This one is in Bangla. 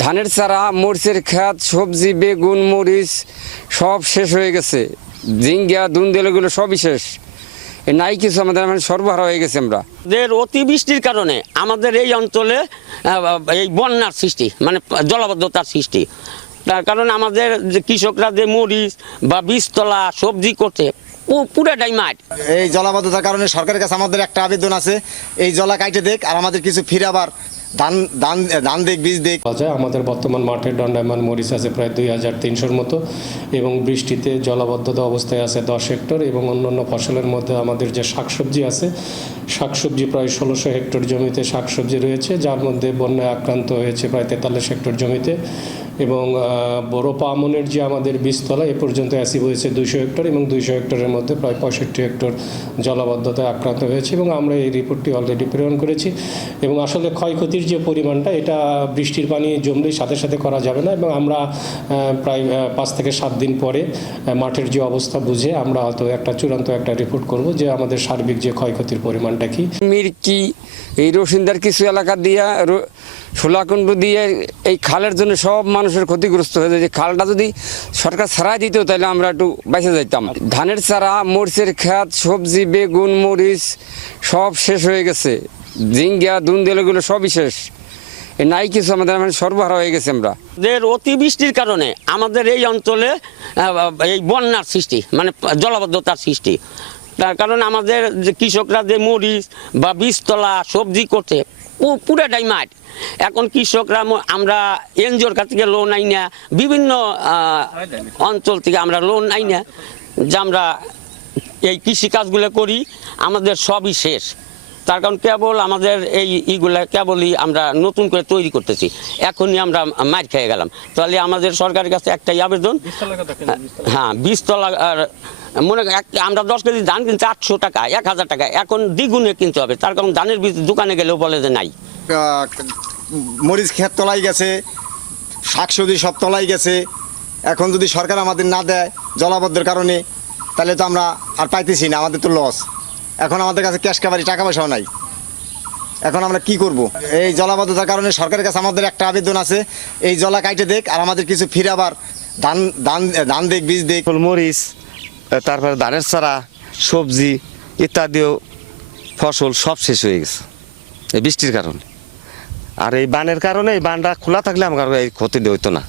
ধানের চারা, মরিচের ক্ষেত, সবজি, বেগুন, মরিচ সব শেষ হয়ে গেছে। ঝিঙ্গা, দুন্দুল এগুলো সবই শেষ। নাই কিছু আমাদের সরবরাহ হয়ে গেছে। আমরা অতিবৃষ্টির কারণে আমাদের এই অঞ্চলে এই বন্যার সৃষ্টি, মানে জলাবদ্ধতার সৃষ্টি। তার কারণে আমাদের যে কৃষকরা যে মরিচ বা বীজতলা সবজি করতে পুরাটাই মাঠ। এই জলাবদ্ধতার কারণে সরকারের কাছে আমাদের একটা আবেদন আছে, এই জলা কাইটে দেখ আর আমাদের কিছু ফিরাবার ধান দেখ, বীজ দেখ। আমাদের বর্তমান মাঠের দণ্ডায়মান মরিচ আছে প্রায় 2300-র মতো, এবং বৃষ্টিতে জলাবদ্ধতা অবস্থায় আছে 10 হেক্টর, এবং অন্যান্য ফসলের মধ্যে আমাদের যে শাকসবজি আছে, শাকসবজি প্রায় 1600 হেক্টর জমিতে শাকসবজি রয়েছে, যার মধ্যে বন্যায় আক্রান্ত হয়েছে প্রায় 43 হেক্টর জমিতে। এবং বড় পামনের যে আমাদের বীজতলা এ পর্যন্ত অ্যাসিভ হয়েছে 200 হেক্টর, এবং 200 হেক্টরের মধ্যে প্রায় 65 হেক্টর জলাবদ্ধতায় আক্রান্ত হয়েছে, এবং আমরা এই রিপোর্টটি অলরেডি প্রেরণ করেছি। এবং আসলে ক্ষয়ক্ষতির যে পরিমাণটা, এটা বৃষ্টির পানি জমলেই সাথে সাথে করা যাবে না, এবং আমরা প্রায় 5 থেকে 7 দিন পরে মাঠের যে অবস্থা বুঝে আমরা হয়তো চূড়ান্ত একটা রিপোর্ট করব যে আমাদের সার্বিক যে ক্ষয়ক্ষতির পরিমাণটা কি। মিরকি, এই রসিন্দার কিছু এলাকা দিয়ে, সোলাকুণ্ড দিয়ে এই খালের জন্য সব মানুষের ক্ষতিগ্রস্ত হয়ে যায়। খালটা যদি সরকার ছাড়াই দিত তাহলে আমরা একটু বেঁচে যাইতাম। ধানের চারা, মরিচের ক্ষেত, সবজি, বেগুন, মরিচ সব শেষ হয়ে গেছে। ঝিঙ্গা, দুন্দুল এগুলো সবই শেষ। নাই কিছু আমাদের সরবরাহ হয়ে গেছে। আমরা অতিবৃষ্টির কারণে আমাদের এই অঞ্চলে এই বন্যার সৃষ্টি, মানে জলাবদ্ধতার সৃষ্টি। তার কারণে আমাদের যে কৃষকরা যে মরিচ বা বীজতলা সবজি করতে পুরাটাই মাঠ। এখন কৃষকরা আমরা এনজিওর কাছ থেকে লোন আই না, বিভিন্ন অঞ্চল থেকে আমরা লোন আই না, যে আমরা এই কৃষিকাজগুলো করি, আমাদের সবই শেষ। তার কারণ কেবল আমাদের এইগুলা কেবলই আমরা নতুন করে তৈরি করতেছি, এখনই আমরা মার খেয়ে গেলাম। তাহলে আমাদের সরকারের কাছে একটাই আবেদন, হ্যাঁ, বীজতলা মনে আমরা 10 কেজি ধান কিনছি 800 টাকা, 1000 টাকা, এখন দ্বিগুণে কিনতে হবে। তার কারণ ধানের বীজ দোকানে গেলেও বলে যে নাই। মরিচ ক্ষেত তলাই গেছে, শাকসবজি সব তলাই গেছে। এখন যদি সরকার আমাদের না দেয় জলাবদ্ধের কারণে, তাহলে তো আমরা আর পাইতেছি না, আমাদের তো লস। এখন আমাদের কাছে ক্যাশ কাভারি টাকা পয়সাও নাই, এখন আমরা কি করব? এই জলাবদ্ধতার কারণে সরকারের কাছে আমাদের একটা আবেদন আছে, এই জলা কাইটে দেখ আর আমাদের কিছু ফিরাবার ধান দেখ, বীজ দেখ। মরিচ, তারপরে ধানের চারা, সবজি ইত্যাদিও ফসল সব শেষ হয়ে গেছে এই বৃষ্টির কারণে। আর এই বানের কারণে, এই বানটা খোলা থাকলে আমার এই ক্ষতি হইতো না।